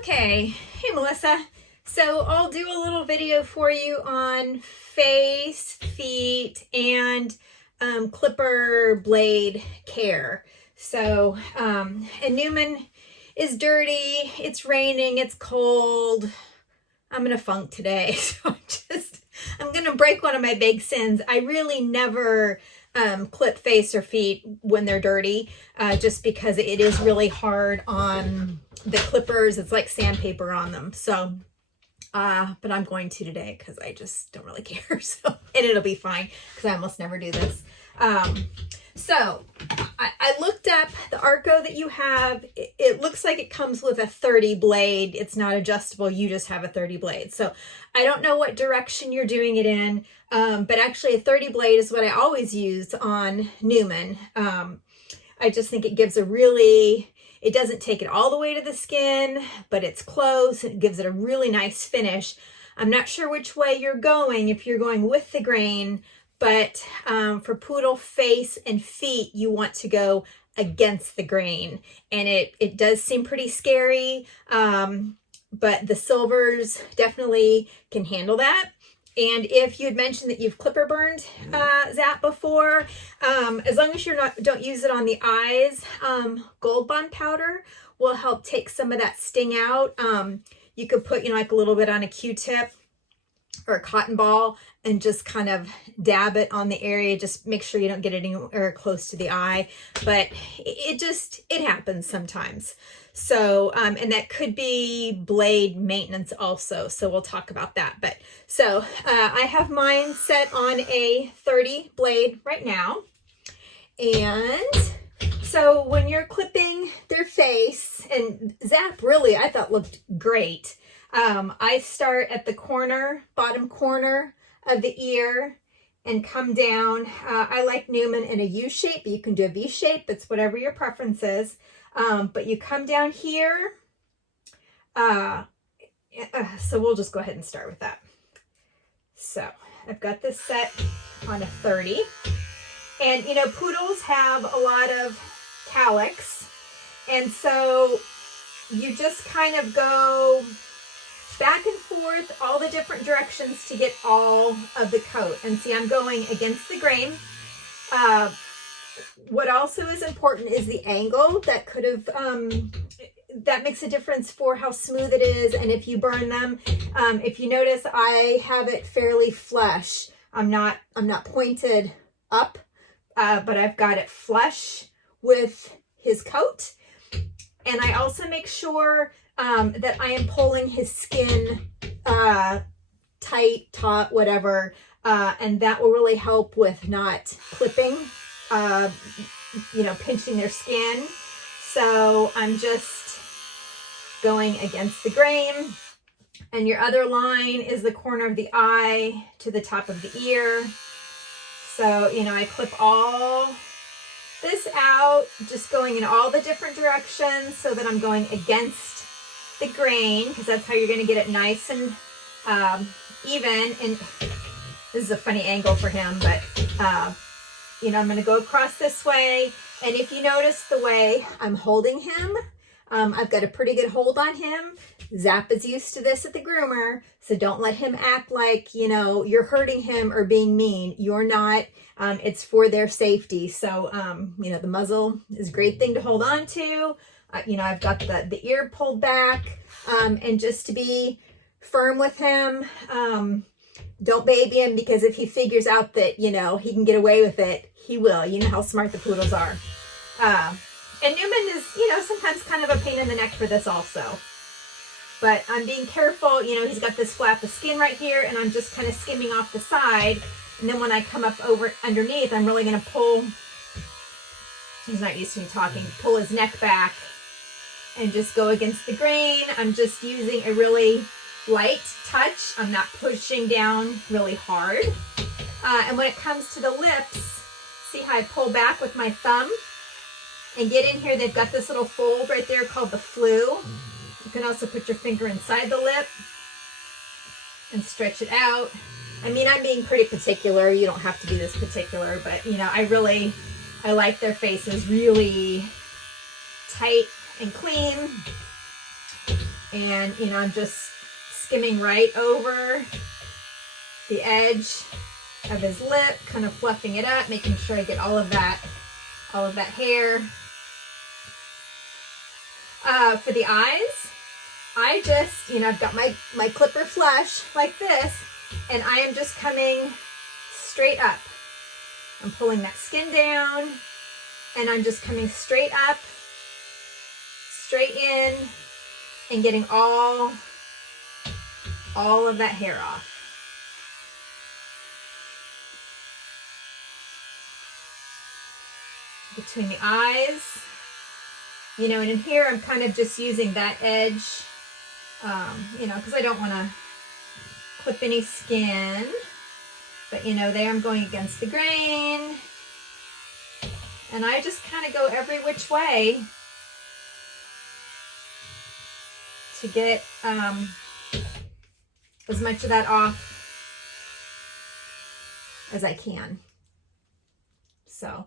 Okay, hey Melissa. So I'll do a little video for you on face, feet, and clipper blade care. So, and Newman is dirty, it's raining, it's cold. I'm in a funk today, so I'm gonna break one of my big sins. I really never clip face or feet when they're dirty, just because it is really hard on the clippers. It's like sandpaper on them. So, but I'm going to today because I just don't really care. So, and it'll be fine because I almost never do this. So I looked up the Arco that you have. It looks like it comes with a 30 blade. It's not adjustable. You just have a 30 blade. So I don't know what direction you're doing it in. But actually a 30 blade is what I always use on Newman. I just think it gives it doesn't take it all the way to the skin, but it's close. It gives it a really nice finish. I'm not sure which way you're going, if you're going with the grain, but for poodle face and feet, you want to go against the grain. And it does seem pretty scary, but the silvers definitely can handle that. And if you had mentioned that you've clipper burned Zap before, as long as don't use it on the eyes, Gold Bond powder will help take some of that sting out. You could put, like a little bit on a Q-tip or a cotton ball and just kind of dab it on the area. Just make sure you don't get it anywhere close to the eye, but it happens sometimes. So, and that could be blade maintenance also. So we'll talk about that. But so, I have mine set on a 30 blade right now. And so when you're clipping their face, and Zap really, I thought looked great. I start at the bottom corner of the ear and come down. I like Newman in a U shape, but you can do a V shape. It's whatever your preference is. But you come down here. So we'll just go ahead and start with that. So I've got this set on a 30. And, poodles have a lot of calyx. And so you just kind of go back and forth all the different directions to get all of the coat. And see, I'm going against the grain. What also is important is the angle. That could have, that makes a difference for how smooth it is. And if you burn them, if you notice, I have it fairly flush. I'm not pointed up, but I've got it flush with his coat. And I also make sure that I am pulling his skin tight, taut, whatever. And that will really help with not clipping, pinching their skin. So I'm just going against the grain. And your other line is the corner of the eye to the top of the ear. So, I clip all this out, just going in all the different directions so that I'm going against the grain, because that's how you're going to get it nice and even. And this is a funny angle for him, but I'm going to go across this way. And if you notice the way I'm holding him, I've got a pretty good hold on him. Zap is used to this at the groomer, so don't let him act like, you're hurting him or being mean. You're not. It's for their safety. So, the muzzle is a great thing to hold on to. I've got the ear pulled back, and just to be firm with him. Don't baby him, because if he figures out that, he can get away with it, he will. You know how smart the poodles are. And Newman is, sometimes kind of a pain in the neck for this also. But I'm being careful. He's got this flap of skin right here, and I'm just kind of skimming off the side. And then when I come up over underneath, I'm really going to pull. He's not used to me talking. Pull his neck back and just go against the grain. I'm just using a really light touch. I'm not pushing down really hard. And when it comes to the lips, see how I pull back with my thumb and get in here. They've got this little fold right there called the flue. You can also put your finger inside the lip and stretch it out. I'm being pretty particular. You don't have to be this particular, but I like their faces really tight and clean. And, you know, I'm just skimming right over the edge of his lip, kind of fluffing it up, making sure I get all of that hair. For the eyes, I just, you know, I've got my clipper flush like this, and I am just coming straight up. I'm pulling that skin down, and I'm just coming straight up, straight in, and getting all of that hair off. Between the eyes, you know, and in here I'm kind of just using that edge, you know, because I don't want to clip any skin, but you know, there I'm going against the grain, and I just kind of go every which way to get as much of that off as I can. So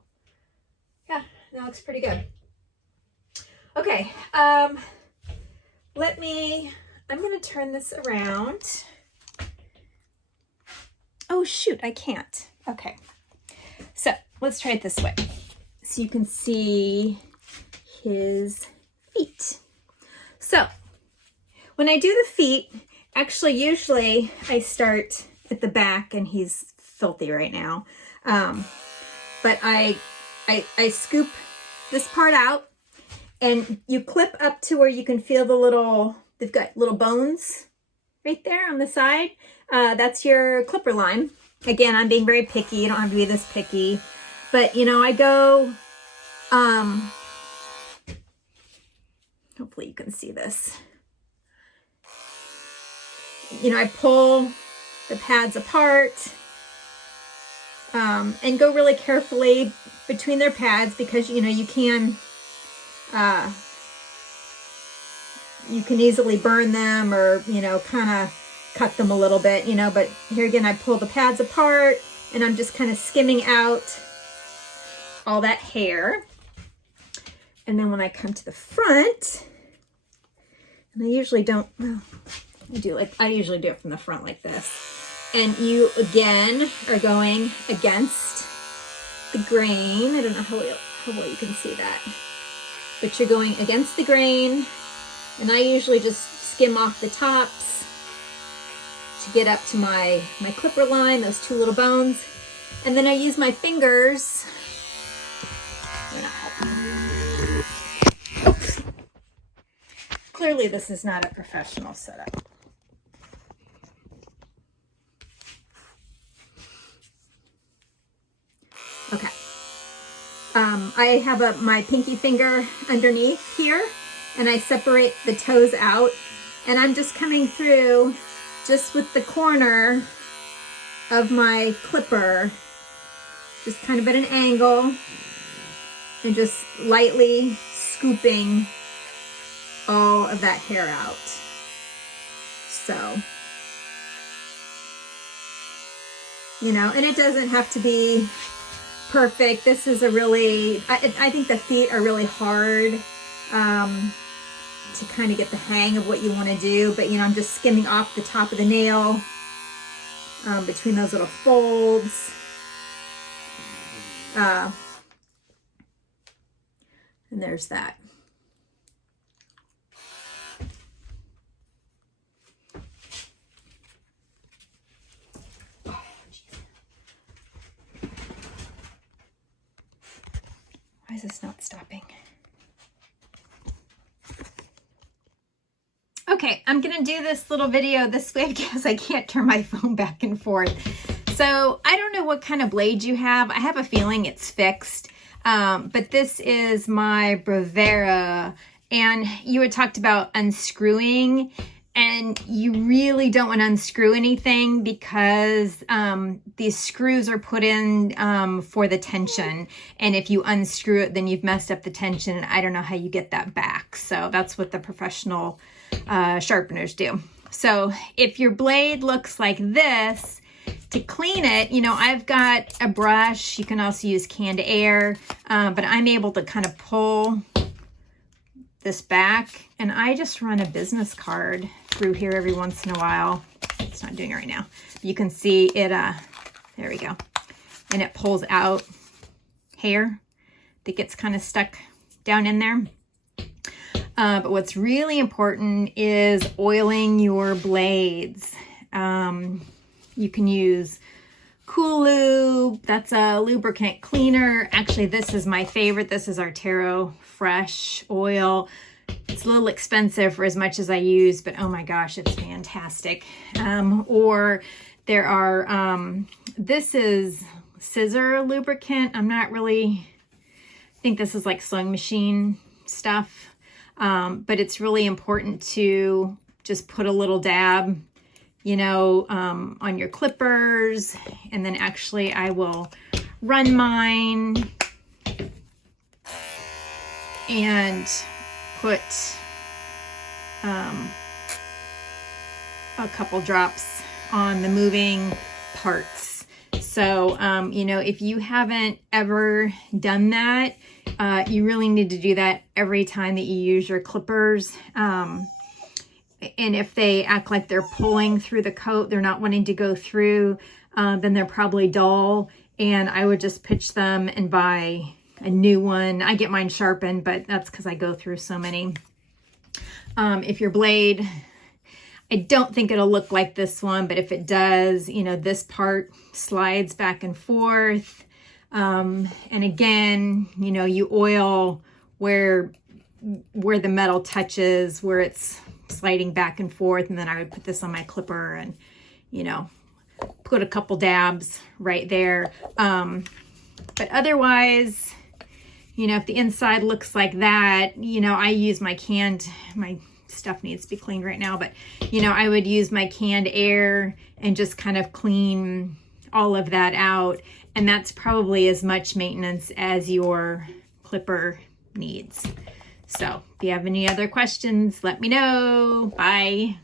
yeah, that looks pretty good. Okay, I'm gonna turn this around. Oh shoot, I can't. Okay, so let's try it this way so you can see his feet. So when I do the feet, actually usually I start at the back, and he's filthy right now, but I scoop this part out, and you clip up to where you can feel the little, they've got little bones right there on the side. That's your clipper line. Again, I'm being very picky. You don't have to be this picky. But, you know, I go, hopefully you can see this. You know, I pull the pads apart, and go really carefully between their pads, because, you know, you can easily burn them, or, you know, kind of cut them a little bit, you know. But here again, I pull the pads apart, and I'm just kind of skimming out all that hair. And then when I come to the front, and I usually don't, well, I usually do it from the front like this. And you, again, are going against the grain. I don't know how well you can see that. But you're going against the grain. And I usually just skim off the tops to get up to my clipper line, those two little bones. And then I use my fingers. They're not helping. Oops. Clearly this is not a professional setup. Okay. I have my pinky finger underneath here, and I separate the toes out, and I'm just coming through just with the corner of my clipper, just kind of at an angle, and just lightly scooping all of that hair out. So, you know, and it doesn't have to be perfect. This is a really, I think the feet are really hard to kind of get the hang of what you want to do. But, you know, I'm just skimming off the top of the nail between those little folds. And there's that. Why is this not stopping? Okay, I'm gonna do this little video this way because I can't turn my phone back and forth. So I don't know what kind of blade you have. I have a feeling it's fixed, but this is my Bravera, and you had talked about unscrewing, and you really don't want to unscrew anything because these screws are put in for the tension. And if you unscrew it, then you've messed up the tension. And I don't know how you get that back. So that's what the professional sharpeners do. So if your blade looks like this, to clean it, you know, I've got a brush. You can also use canned air, but I'm able to kind of pull this back, and I just run a business card through here every once in a while. It's not doing it right now. You can see it, there we go. And it pulls out hair that gets kind of stuck down in there. But what's really important is oiling your blades. You can use Cool Lube. That's a lubricant cleaner. Actually, this is my favorite. This is our Taro Fresh oil. It's a little expensive for as much as I use, but oh my gosh, it's fantastic. Or there are, this is scissor lubricant. I'm not really, I think this is like sewing machine stuff. But it's really important to just put a little dab, you know, on your clippers. And then actually I will run mine and put a couple drops on the moving parts. So, you know, if you haven't ever done that, you really need to do that every time that you use your clippers. And if they act like they're pulling through the coat, they're not wanting to go through, then they're probably dull. And I would just pitch them and buy a new one. I get mine sharpened, but that's because I go through so many. If your blade, I don't think it'll look like this one, but if it does, you know, this part slides back and forth. And again, you know, you oil where the metal touches, where it's sliding back and forth. And then I would put this on my clipper and, you know, put a couple dabs right there. But otherwise, you know, if the inside looks like that, you know, I use my stuff needs to be cleaned right now, but, you know, I would use my canned air and just kind of clean all of that out. And that's probably as much maintenance as your clipper needs. So if you have any other questions, let me know. Bye.